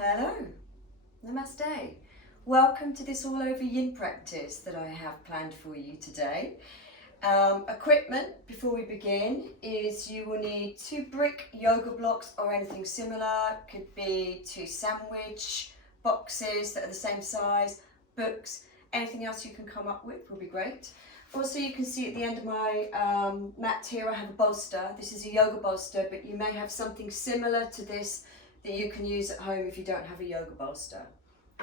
Hello, namaste. Welcome to this all over yin practice that I have planned for you today. Equipment before we begin is you will need 2 brick yoga blocks or anything similar. Could be 2 sandwich boxes that are the same size, books, anything else you can come up with will be great. Also, you can see at the end of my mat here I have a bolster. This is a yoga bolster, but you may have something similar to this that you can use at home if you don't have a yoga bolster.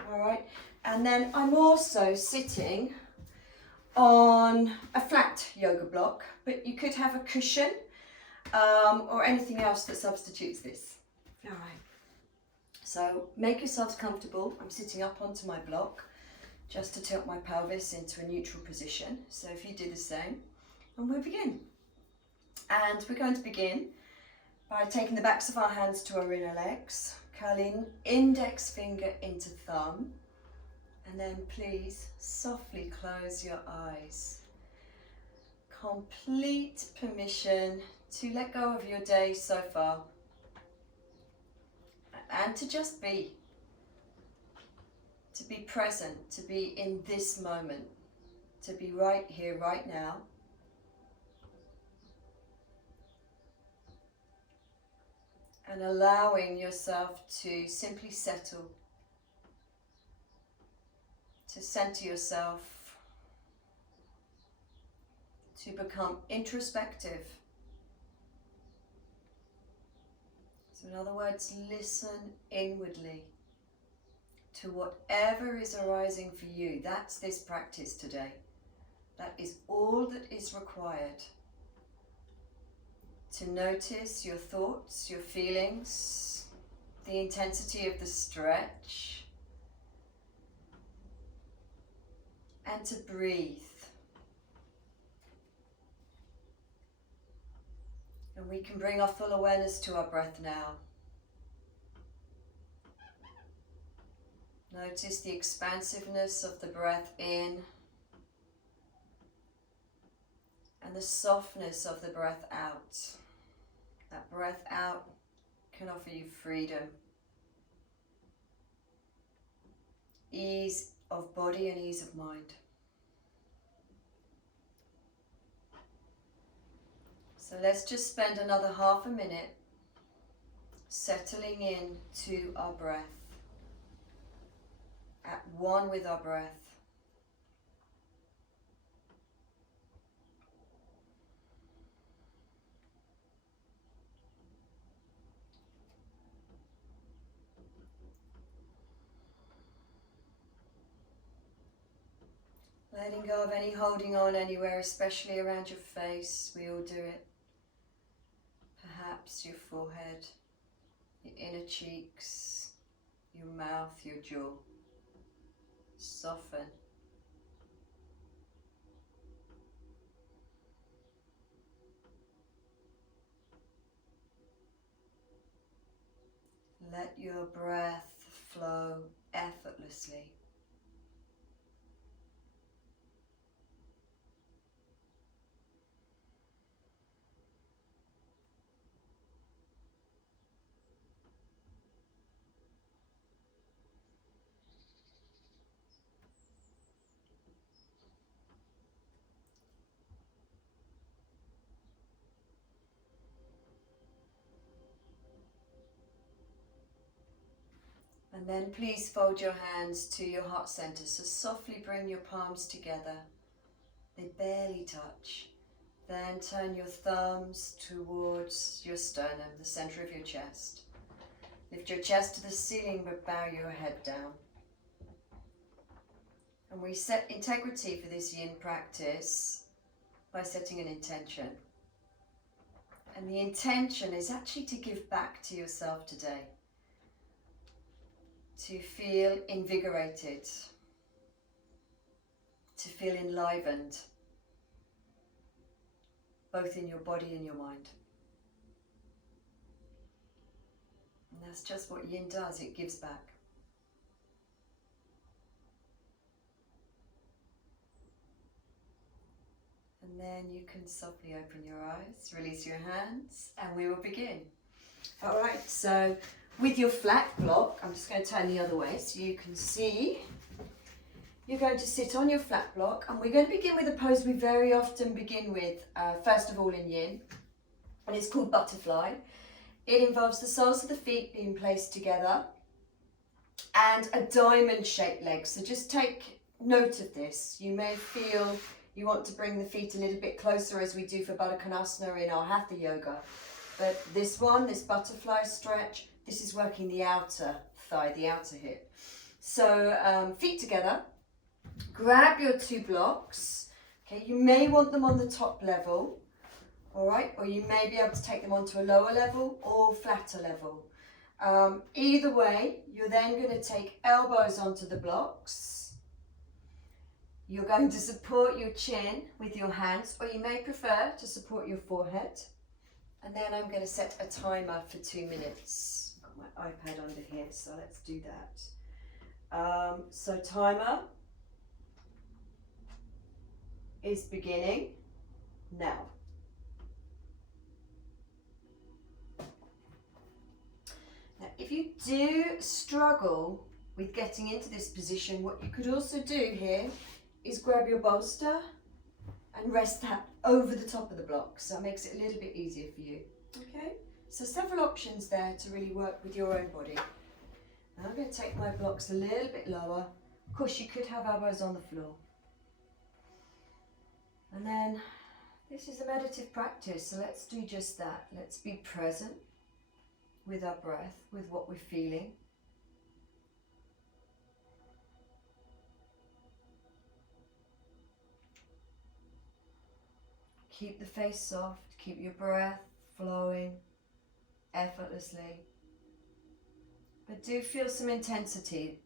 All right, and then I'm also sitting on a flat yoga block, but you could have a cushion or anything else that substitutes this. All right, so make yourselves comfortable. I'm sitting up onto my block just to tilt my pelvis into a neutral position. So if you do the same, and we'll begin. And we're going to begin by taking the backs of our hands to our inner legs, curling index finger into thumb, and then please softly close your eyes. Complete permission to let go of your day so far and to just be. To be present, to be in this moment, to be right here, right now. And allowing yourself to simply settle, to center yourself, to become introspective. So in other words, listen inwardly to whatever is arising for you. That's this practice today. That is all that is required. To notice your thoughts, your feelings, the intensity of the stretch, and to breathe. And we can bring our full awareness to our breath now. Notice the expansiveness of the breath in and the softness of the breath out. That breath out can offer you freedom, ease of body and ease of mind. So let's just spend another half a minute settling in to our breath, at one with our breath. Letting go of any holding on anywhere, especially around your face. We all do it. Perhaps your forehead, your inner cheeks, your mouth, your jaw. Soften. Let your breath flow effortlessly. And then please fold your hands to your heart center. So softly bring your palms together. They barely touch. Then turn your thumbs towards your sternum, the center of your chest. Lift your chest to the ceiling, but bow your head down. And we set integrity for this yin practice by setting an intention. And the intention is actually to give back to yourself today. To feel invigorated, to feel enlivened, both in your body and your mind. And that's just what yin does, it gives back. And then you can softly open your eyes, release your hands, and we will begin. All right, so with your flat block, I'm just going to turn the other way so you can see. You're going to sit on your flat block, and we're going to begin with a pose we very often begin with, first of all in yin, and it's called butterfly. It involves the soles of the feet being placed together and a diamond shaped leg. So just take note of this. You may feel you want to bring the feet a little bit closer, as we do for Baddha Konasana in our Hatha Yoga. But this one, this butterfly stretch, this is working the outer thigh, the outer hip. So feet together, grab your two blocks. Okay, you may want them on the top level, all right, or you may be able to take them onto a lower level or flatter level. Either way, you're then going to take elbows onto the blocks. You're going to support your chin with your hands, or you may prefer to support your forehead. And then I'm going to set a timer for 2 minutes. I've got my iPad under here, so let's do that. So timer is beginning now. Now, if you do struggle with getting into this position, what you could also do here is grab your bolster and rest that over the top of the block, so that makes it a little bit easier for you. Okay, so several options there to really work with your own body. Now I'm going to take my blocks a little bit lower. Of course, you could have elbows on the floor. And then this is a meditative practice, so let's do just that. Let's be present with our breath, with what we're feeling. Keep the face soft, keep your breath flowing effortlessly. But do feel some intensity.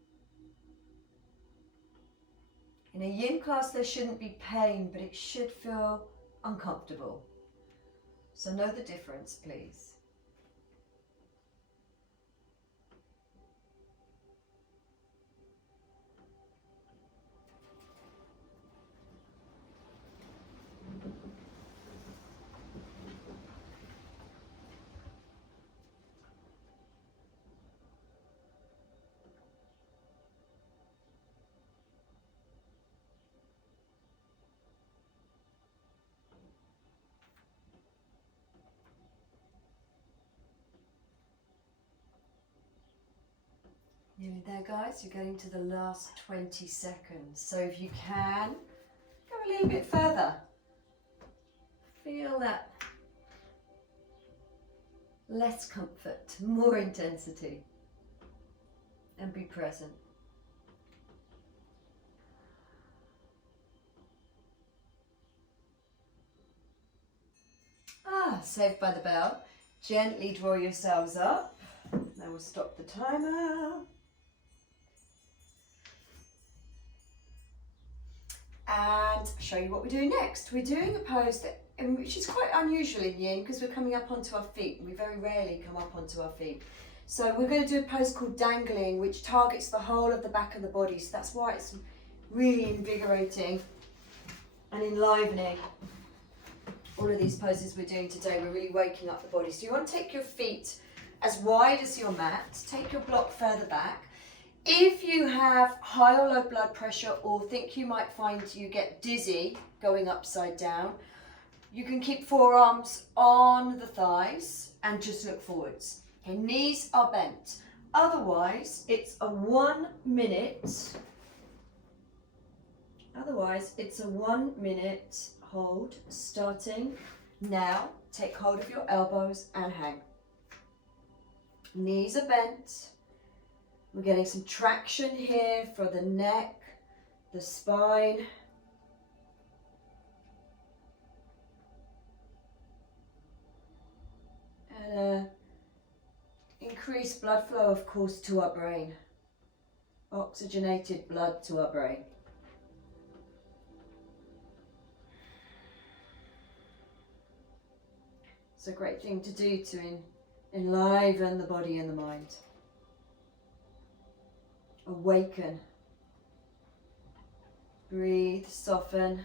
In a yin class there shouldn't be pain, but it should feel uncomfortable. So know the difference, please. Nearly there, guys. You're getting to the last 20 seconds. So if you can, go a little bit further. Feel that less comfort, more intensity. And be present. Saved by the bell. Gently draw yourselves up. Now we'll stop the timer. And show you what we're doing next. We're doing a pose that, which is quite unusual in yin, because we're coming up onto our feet, and we very rarely come up onto our feet. So we're going to do a pose called Dangling, which targets the whole of the back of the body. So that's why it's really invigorating and enlivening. All of these poses we're doing today, we're really waking up the body. So you want to take your feet as wide as your mat, take your block further back. If you have high or low blood pressure, or think you might find you get dizzy going upside down, you can keep forearms on the thighs and just look forwards. Okay, knees are bent. Otherwise, it's a 1 minute. Otherwise, it's a 1 minute hold starting now. Take hold of your elbows and hang. Knees are bent. We're getting some traction here for the neck, the spine. And increased blood flow, of course, to our brain. Oxygenated blood to our brain. It's a great thing to do to enliven the body and the mind. Awaken. Breathe, soften.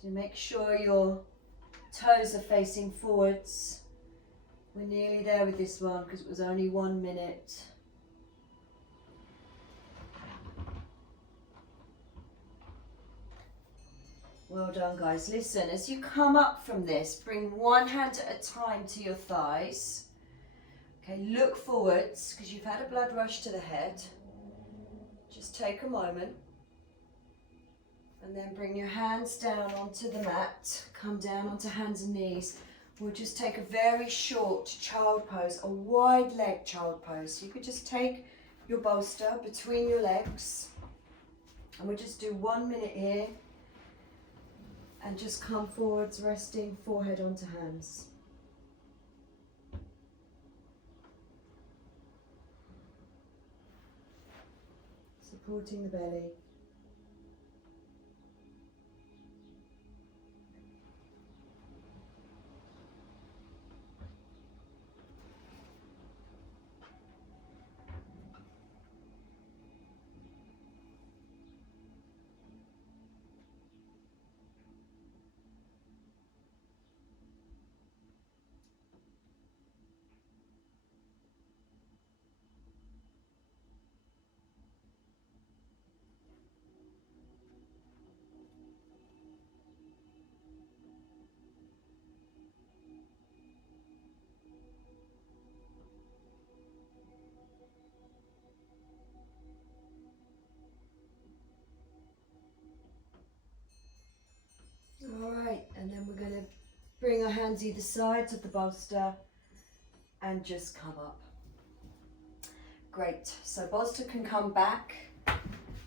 To make sure your Toes are facing forwards. We're nearly there with this one because it was only 1 minute. Well done, guys. Listen, as you come up from this, bring one hand at a time to your thighs. Okay, look forwards because you've had a blood rush to the head. Just take a moment. And then bring your hands down onto the mat. Come down onto hands and knees. We'll just take a very short child pose, a wide leg child pose. You could just take your bolster between your legs. And we'll just do 1 minute here. And just come forwards, resting forehead onto hands. Supporting the belly. Alright, and then we're going to bring our hands either sides of the bolster and just come up. Great, so bolster can come back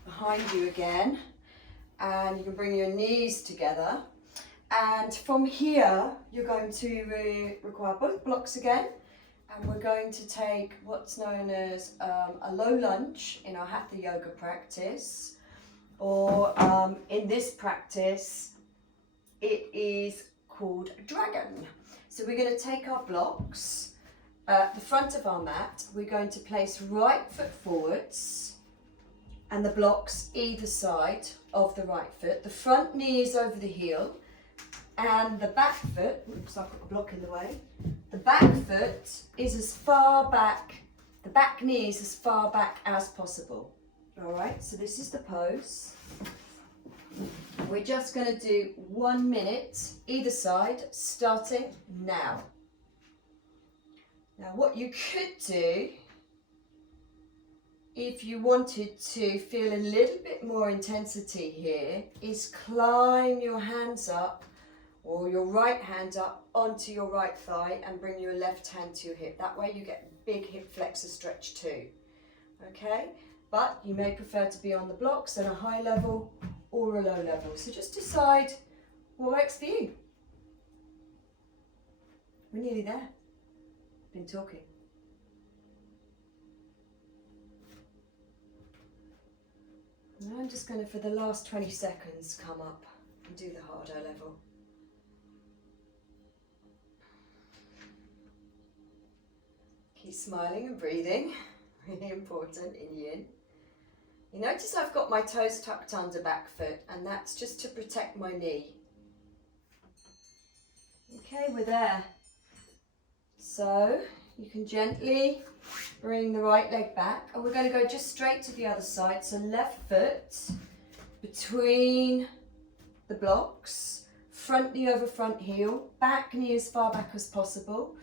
behind you again and you can bring your knees together, and from here you're going to require both blocks again, and we're going to take what's known as a low lunge in our Hatha yoga practice, or in this practice it is called dragon. So we're going to take our blocks at the front of our mat. We're going to place right foot forwards and the blocks either side of the right foot. The front knee is over the heel and the back foot, oops, I've got a block in the way. The back foot is as far back, the back knee is as far back as possible. All right, so this is the pose. We're just going to do 1 minute either side, starting now. Now what you could do, if you wanted to feel a little bit more intensity here, is climb your hands up, or your right hand up onto your right thigh and bring your left hand to your hip. That way you get big hip flexor stretch too. Okay, but you may prefer to be on the blocks at a high level or a low level. So just decide what works for you. We're nearly there. Been talking. And I'm just going to, for the last 20 seconds, come up and do the harder level. Keep smiling and breathing, really important in yin. You notice I've got my toes tucked under back foot, and that's just to protect my knee. Okay, we're there. So you can gently bring the right leg back, and we're going to go just straight to the other side. So left foot between the blocks, front knee over front heel, back knee as far back as possible.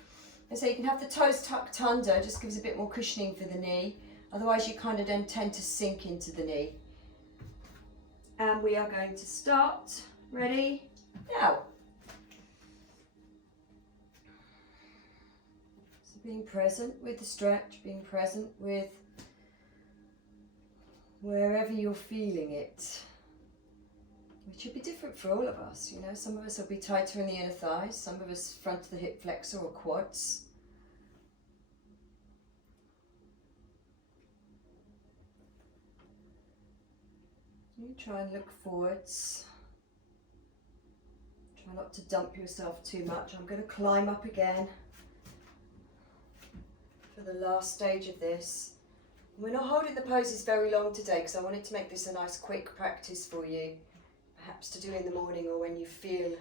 And so you can have the toes tucked under, just gives a bit more cushioning for the knee. Otherwise you kind of then tend to sink into the knee. And we are going to start. Ready? Now. So being present with the stretch, being present with wherever you're feeling it. It should be different for all of us, you know. Some of us will be tighter in the inner thighs, some of us front of the hip flexor or quads. You try and look forwards. Try not to dump yourself too much. I'm going to climb up again for the last stage of this. We're not holding the poses very long today because I wanted to make this a nice quick practice for you. Perhaps to do in the morning or when you feel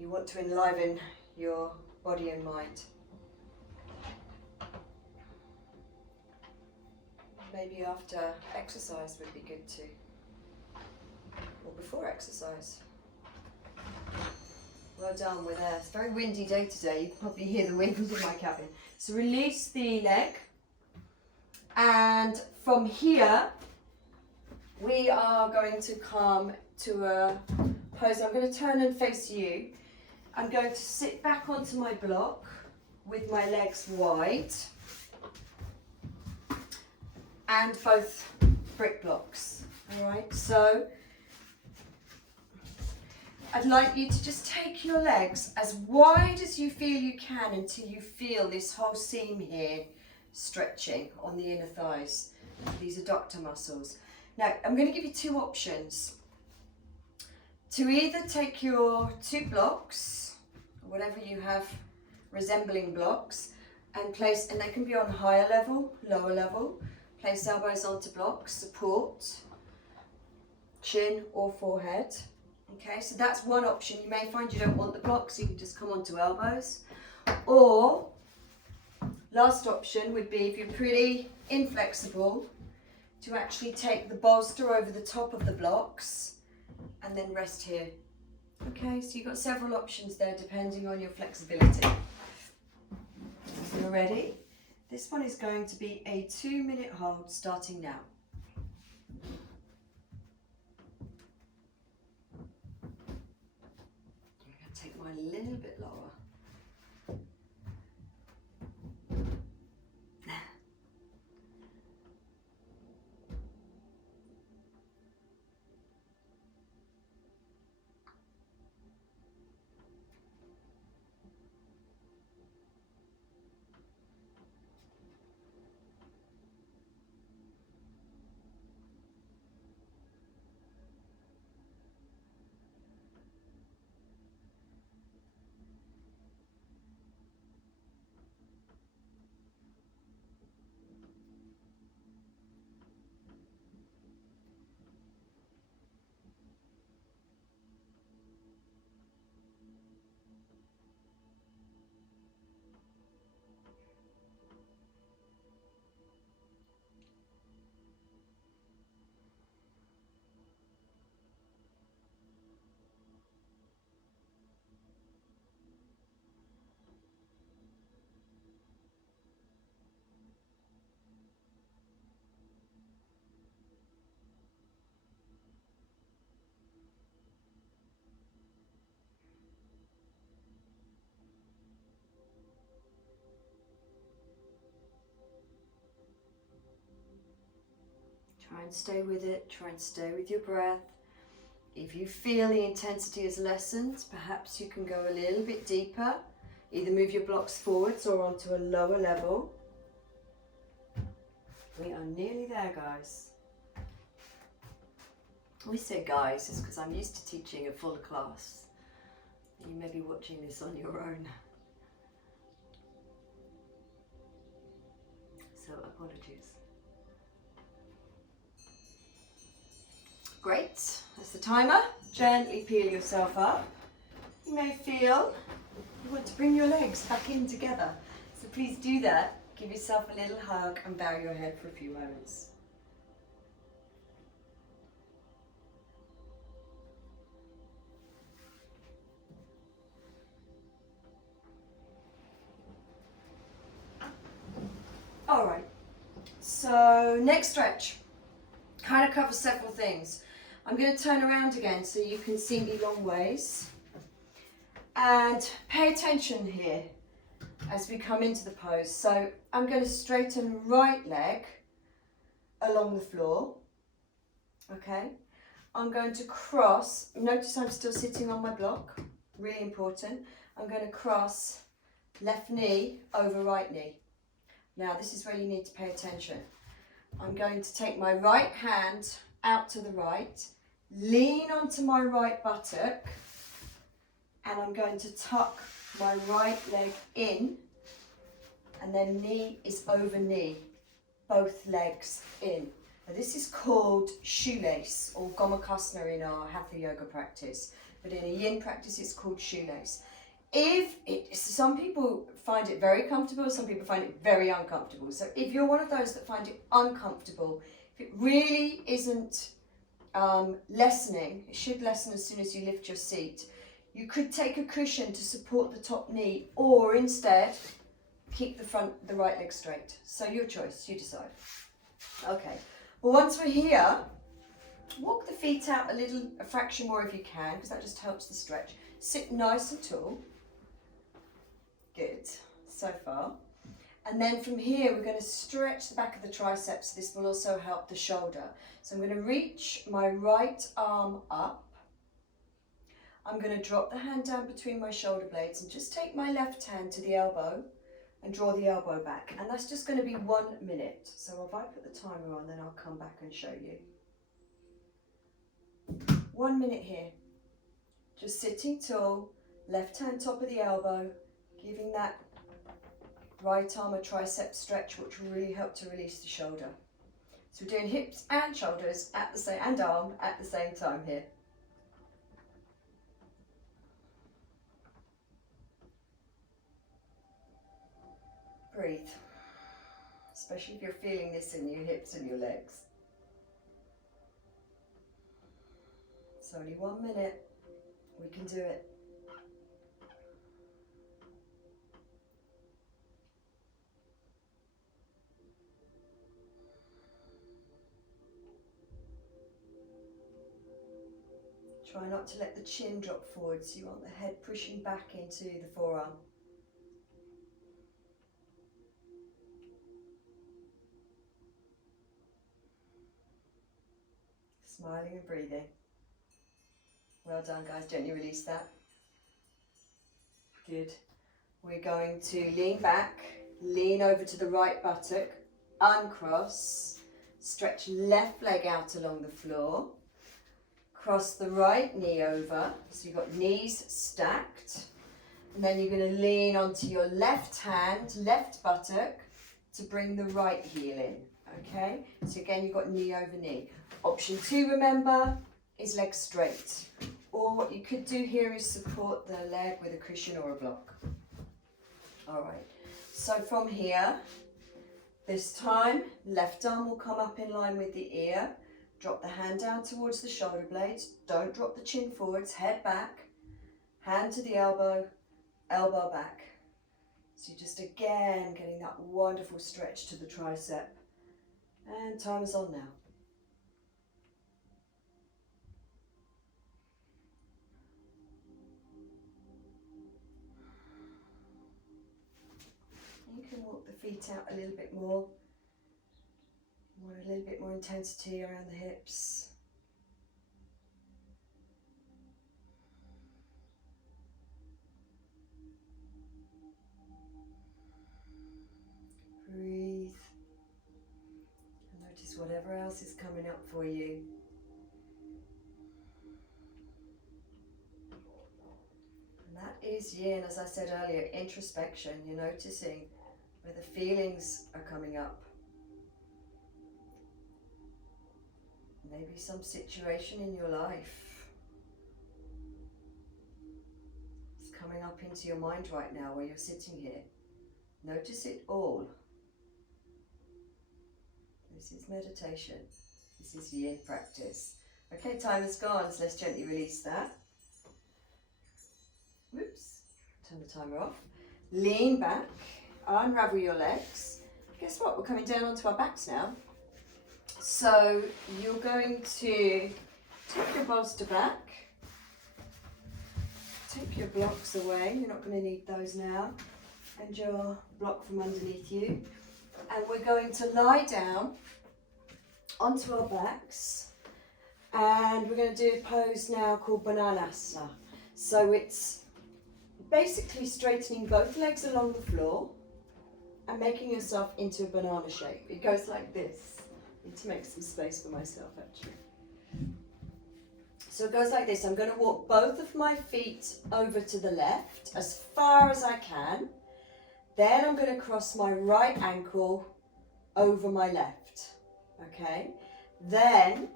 You want to enliven your body and mind. Maybe after exercise would be good too, or before exercise. Well done, we're there. It's a very windy day today. You can probably hear the wind in my cabin. So release the leg, and from here we are going to come to a pose. I'm going to turn and face you. I'm going to sit back onto my block with my legs wide and both brick blocks. All right, so I'd like you to just take your legs as wide as you feel you can until you feel this whole seam here stretching on the inner thighs. These adductor muscles. Now, I'm going to give you two options. To either take your two blocks, whatever you have resembling blocks, and place, and they can be on higher level, lower level. Place elbows onto blocks, support, chin or forehead. Okay, so that's one option. You may find you don't want the blocks, so you can just come onto elbows. Or, last option would be, if you're pretty inflexible, to actually take the bolster over the top of the blocks and then rest here. Okay, so you've got several options there depending on your flexibility. You're ready? This one is going to be a 2-minute hold starting now. I'm going to take mine a little bit lower. Try and stay with it, try and stay with your breath. If you feel the intensity has lessened, perhaps you can go a little bit deeper. Either move your blocks forwards or onto a lower level. We are nearly there, guys. We say guys, it's because I'm used to teaching a full class. You may be watching this on your own. So apologies. Great, that's the timer. Gently peel yourself up. You may feel you want to bring your legs back in together. So please do that. Give yourself a little hug and bow your head for a few moments. All right, so next stretch kind of covers several things. I'm going to turn around again so you can see me long ways. And pay attention here as we come into the pose. So I'm going to straighten right leg along the floor. Okay. I'm going to cross. Notice I'm still sitting on my block. Really important. I'm going to cross left knee over right knee. Now this is where you need to pay attention. I'm going to take my right hand out to the right, lean onto my right buttock, and I'm going to tuck my right leg in, and then knee is over knee, both legs in. Now this is called shoelace or gomakasana in our hatha yoga practice. but in a yin practice it's called shoelace. Some people find it very comfortable, some people find it very uncomfortable. So if you're one of those that find it uncomfortable, if it really isn't lessening, it should lessen as soon as you lift your seat. You could take a cushion to support the top knee, or instead keep the right leg straight. So your choice, you decide. Okay, well, once we're here, walk the feet out a fraction more if you can, because that just helps the stretch. Sit nice and tall. Good, so far. And then from here, we're going to stretch the back of the triceps. This will also help the shoulder. So I'm going to reach my right arm up. I'm going to drop the hand down between my shoulder blades and just take my left hand to the elbow and draw the elbow back. And that's just going to be 1 minute. So if I put the timer on, then I'll come back and show you. 1 minute here. Just sitting tall, left hand top of the elbow, giving that right arm a tricep stretch, which will really help to release the shoulder. So we're doing hips and shoulders and arm at the same time here. Breathe, especially if you're feeling this in your hips and your legs. It's only 1 minute. We can do it. Try not to let the chin drop forward, so you want the head pushing back into the forearm. Smiling and breathing. Well done, guys. Gently release that. Good. We're going to lean back, lean over to the right buttock, uncross, stretch left leg out along the floor. Cross the right knee over, so you've got knees stacked, and then you're going to lean onto your left hand, left buttock, to bring the right heel in, okay? So again, you've got knee over knee. Option 2, remember, is leg straight, or what you could do here is support the leg with a cushion or a block. All right, so from here, this time, left arm will come up in line with the ear. Drop the hand down towards the shoulder blades. Don't drop the chin forwards. Head back. Hand to the elbow. Elbow back. So you're just again getting that wonderful stretch to the tricep. And time is on now. You can walk the feet out a little bit more. Want a little bit more intensity around the hips. Breathe. And notice whatever else is coming up for you. And that is yin, as I said earlier, introspection. You're noticing where the feelings are coming up. Maybe some situation in your life is coming up into your mind right now where you're sitting here. Notice it all. This is meditation. This is yin practice. Okay, time is gone, so let's gently release that. Whoops, turn the timer off. Lean back, unravel your legs. Guess what, we're coming down onto our backs now. So you're going to take your bolster back, take your blocks away, you're not going to need those now, and your block from underneath you. And we're going to lie down onto our backs, and we're going to do a pose now called bananasana. So it's basically straightening both legs along the floor and making yourself into a banana shape. It goes like this. I need to make some space for myself actually. So it goes like this. I'm going to walk both of my feet over to the left as far as I can. Then I'm going to cross my right ankle over my left. Okay. Then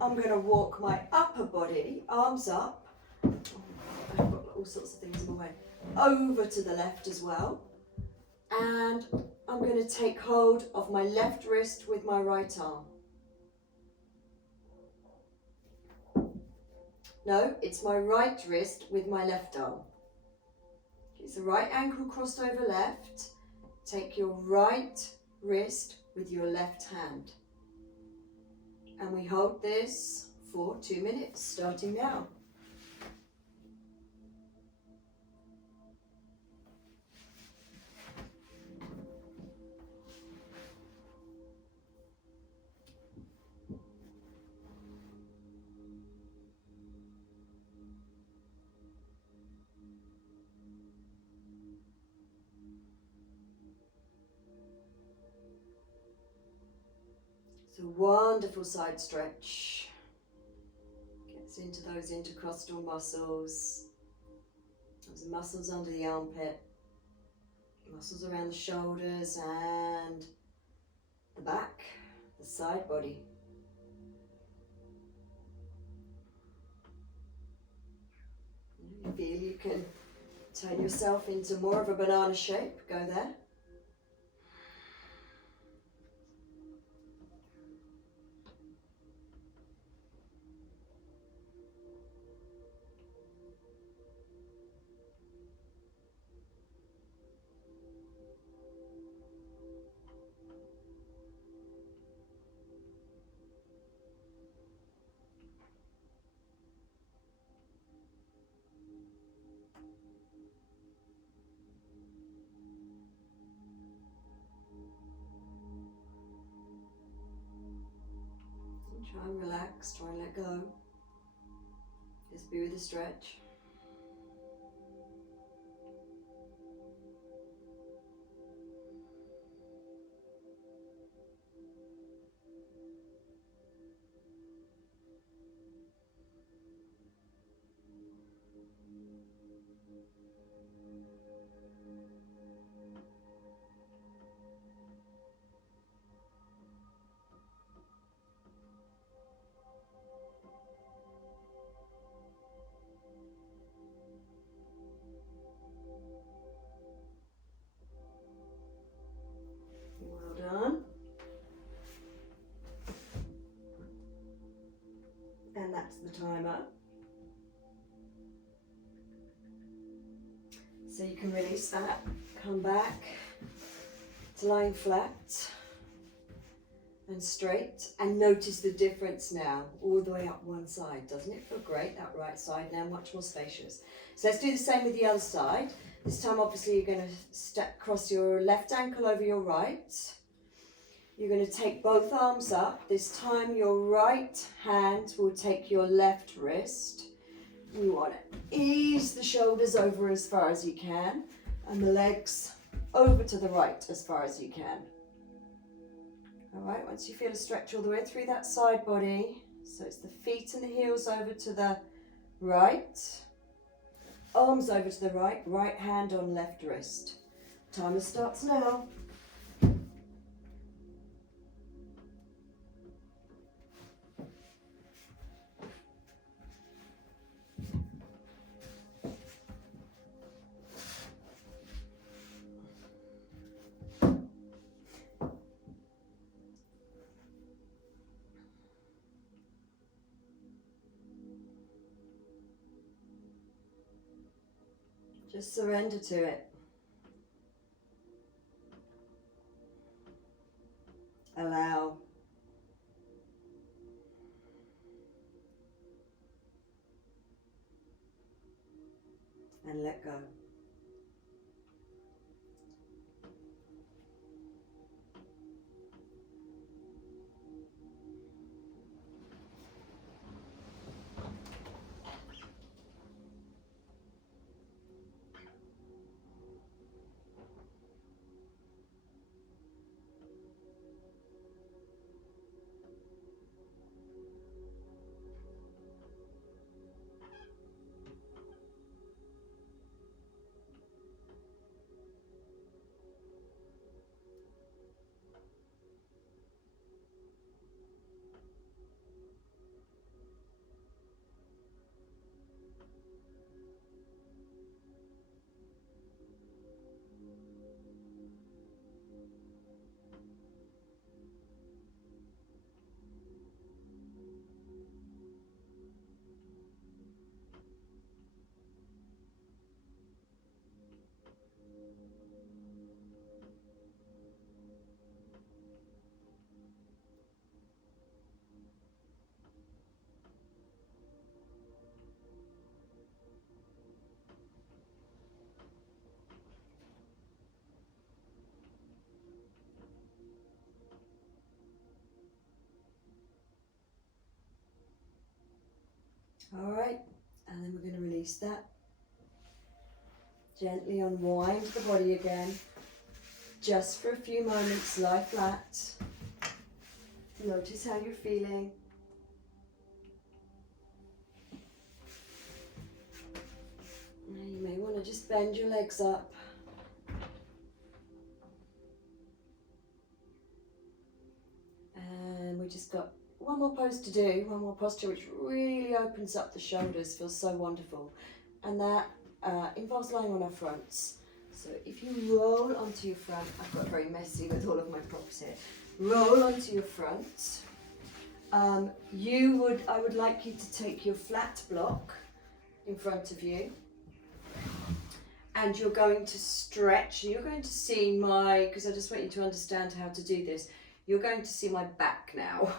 I'm going to walk my upper body, arms up, all sorts of things in my way. Over to the left as well. And I'm going to take hold of my left wrist with my right arm. No, it's my right wrist with my left arm. It's the right ankle crossed over left. Take your right wrist with your left hand. And we hold this for 2 minutes, starting now. It's a wonderful side stretch. Gets into those intercostal muscles. Those muscles under the armpit. Muscles around the shoulders and the back, the side body. You feel you can turn yourself into more of a banana shape. Go there. Try and relax, try and let go. Just be with the stretch. Well done. And that's the timer. So you can release that, come back to lying flat and straight, and notice the difference now, all the way up one side. Doesn't it feel great? That right side now much more spacious. So let's do the same with the other side. This time obviously you're going to cross your left ankle over your right. You're going to take both arms up. This time your right hand will take your left wrist. You want to ease the shoulders over as far as you can, and the legs over to the right as far as you can. All right, once you feel a stretch all the way through that side body, so it's the feet and the heels over to the right, arms over to the right, right hand on left wrist. Timer starts now. Just surrender to it. Allow. And let go. All right, and then we're going to release that. Gently unwind the body again. Just for a few moments, lie flat. Notice how you're feeling. You may want to just bend your legs up. And we just got one more pose to do, one more posture which really opens up the shoulders, feels so wonderful. And that involves lying on our fronts. So if you roll onto your front, I've got very messy with all of my props here. Roll onto your front. I would like you to take your flat block in front of you. And you're going to stretch. You're going to see because I just want you to understand how to do this. You're going to see my back now,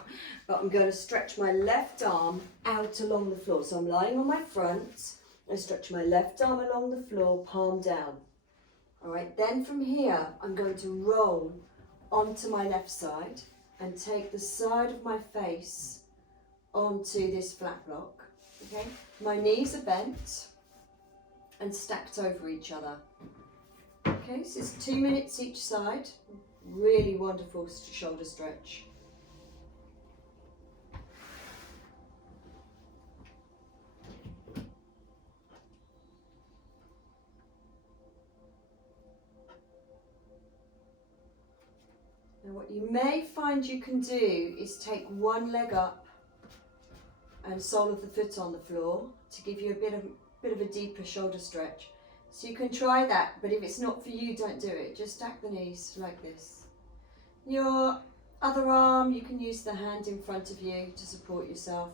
but I'm going to stretch my left arm out along the floor. So I'm lying on my front. I stretch my left arm along the floor, palm down. All right, then from here, I'm going to roll onto my left side and take the side of my face onto this flat block. Okay, my knees are bent and stacked over each other. Okay, so it's 2 minutes each side. Really wonderful shoulder stretch. Now what you may find you can do is take one leg up and sole of the foot on the floor to give you a bit of a deeper shoulder stretch. So you can try that, but if it's not for you, don't do it. Just stack the knees like this. Your other arm, you can use the hand in front of you to support yourself.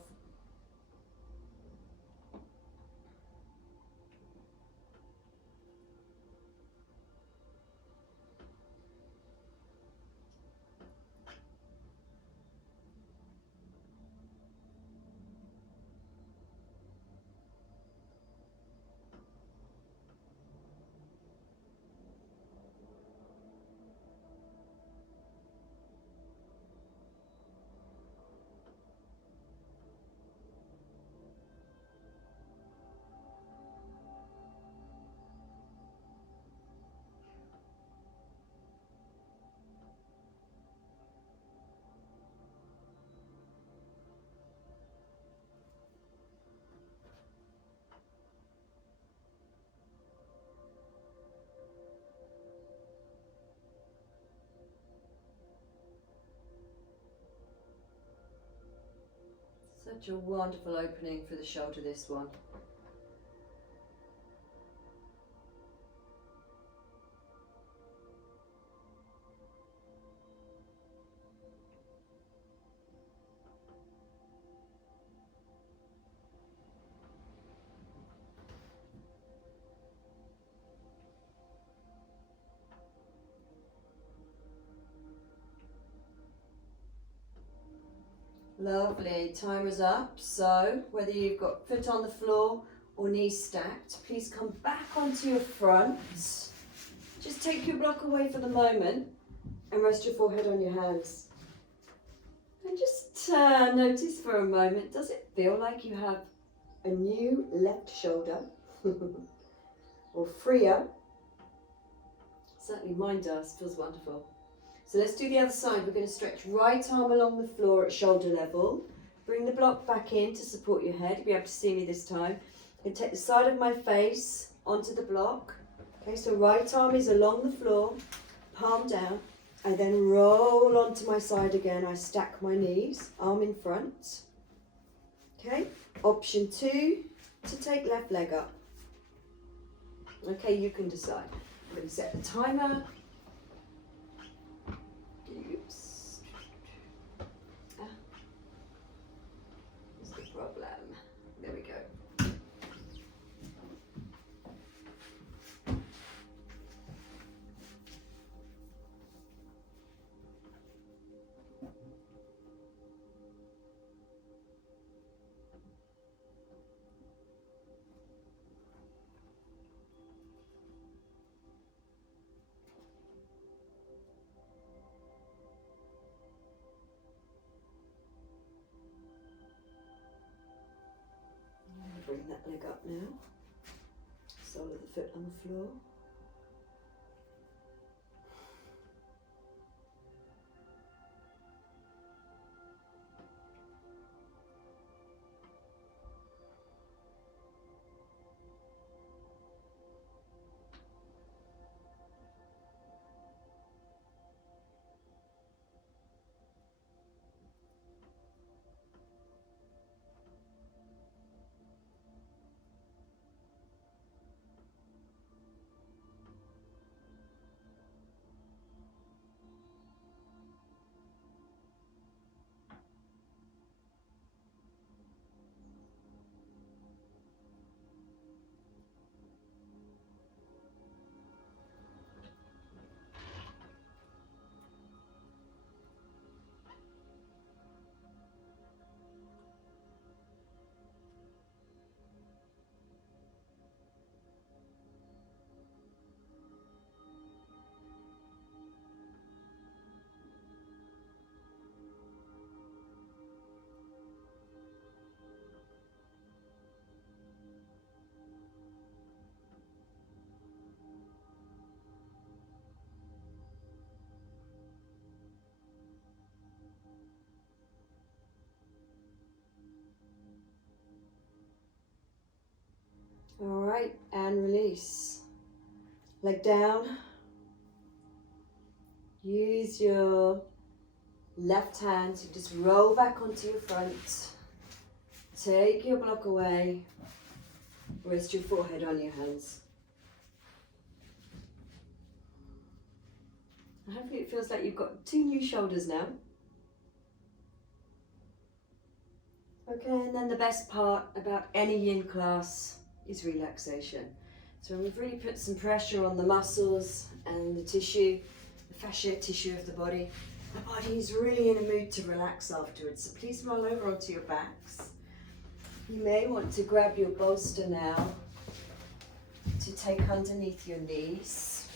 Such a wonderful opening for the shoulder, this one. Lovely, timer's up. So whether you've got foot on the floor or knees stacked, please come back onto your front. Just take your block away for the moment and rest your forehead on your hands. And just notice for a moment, does it feel like you have a new left shoulder? Or freer? Certainly mine does, feels wonderful. So let's do the other side. We're going to stretch right arm along the floor at shoulder level. Bring the block back in to support your head. You'll be able to see me this time. I'm going to take the side of my face onto the block. Okay, so right arm is along the floor, palm down. I then roll onto my side again. I stack my knees, arm in front. Okay, option 2, to take left leg up. Okay, you can decide. I'm going to set the timer. Oops. What's the problem? There we go. that leg up now. Sole of the foot on the floor. All right, and release. Leg down. Use your left hand to just roll back onto your front. Take your block away. Rest your forehead on your hands. Hopefully it feels like you've got 2 new shoulders now. Okay, and then the best part about any yin class is relaxation. So we've really put some pressure on the muscles and the tissue, the fascia tissue of the body. The body is really in a mood to relax afterwards, so please roll over onto your backs. You may want to grab your bolster now to take underneath your knees.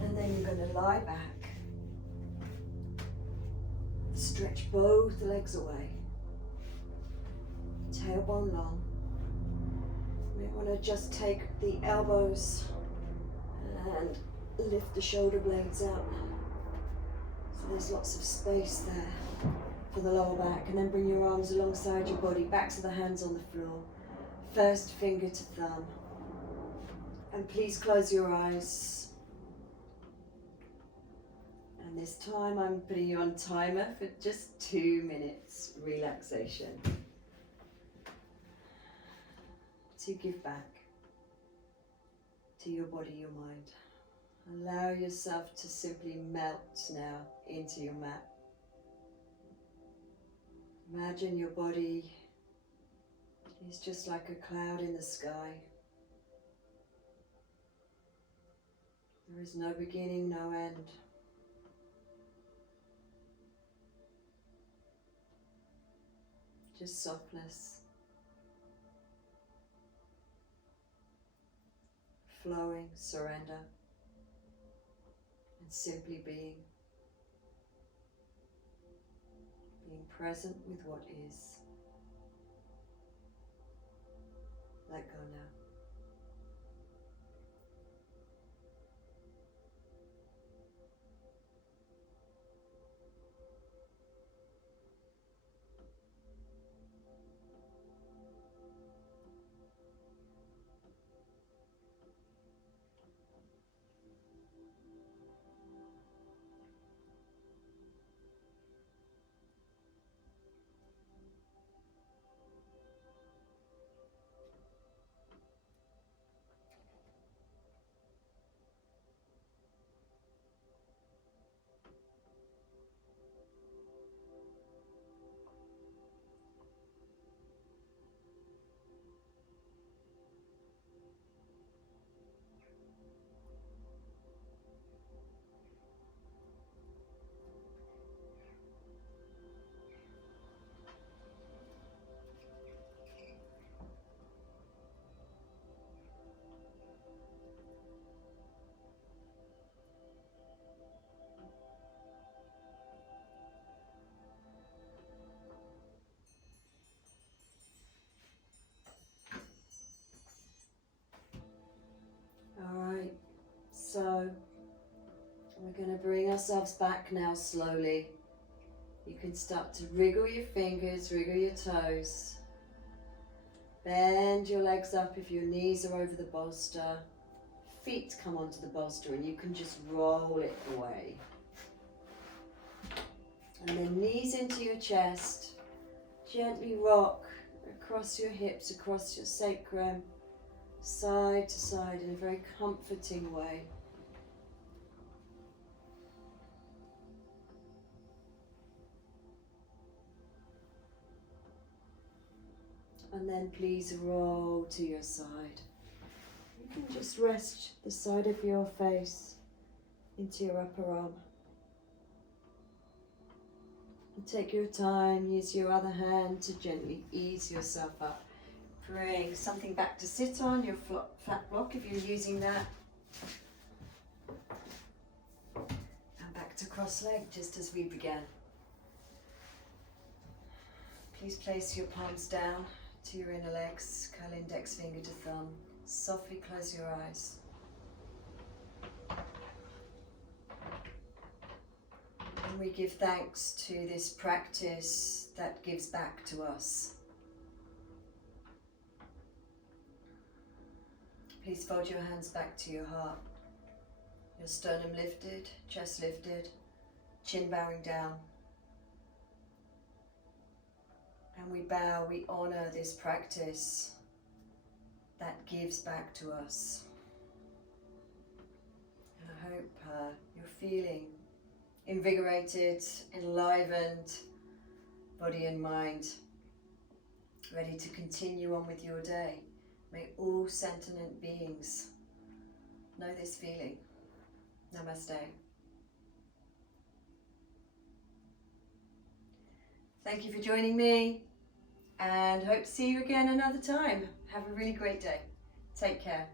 And then you're going to lie back. Stretch both legs away. Tailbone long. You may want to just take the elbows and lift the shoulder blades out. So there's lots of space there for the lower back. And then bring your arms alongside your body, backs of the hands on the floor. First finger to thumb. And please close your eyes. And this time I'm putting you on timer for just 2 minutes relaxation. To give back to your body, your mind. Allow yourself to simply melt now into your mat. Imagine your body is just like a cloud in the sky. There is no beginning, no end. Just softness, flowing, surrender, and simply being present with what is. Let go now. We're going to bring ourselves back now slowly. You can start to wriggle your fingers, wriggle your toes. Bend your legs up if your knees are over the bolster. Feet come onto the bolster and you can just roll it away. And then knees into your chest. Gently rock across your hips, across your sacrum, side to side in a very comforting way. And then please roll to your side. You can just rest the side of your face into your upper arm. And take your time, use your other hand to gently ease yourself up. Bring something back to sit on, your flat block if you're using that. And back to cross leg just as we began. Please place your palms down to your inner legs, curl index finger to thumb. Softly close your eyes. And we give thanks to this practice that gives back to us. Please fold your hands back to your heart. Your sternum lifted, chest lifted, chin bowing down. And we bow, we honor this practice that gives back to us. And I hope you're feeling invigorated, enlivened, body and mind, ready to continue on with your day. May all sentient beings know this feeling. Namaste. Thank you for joining me, and hope to see you again another time. Have a really great day. Take care.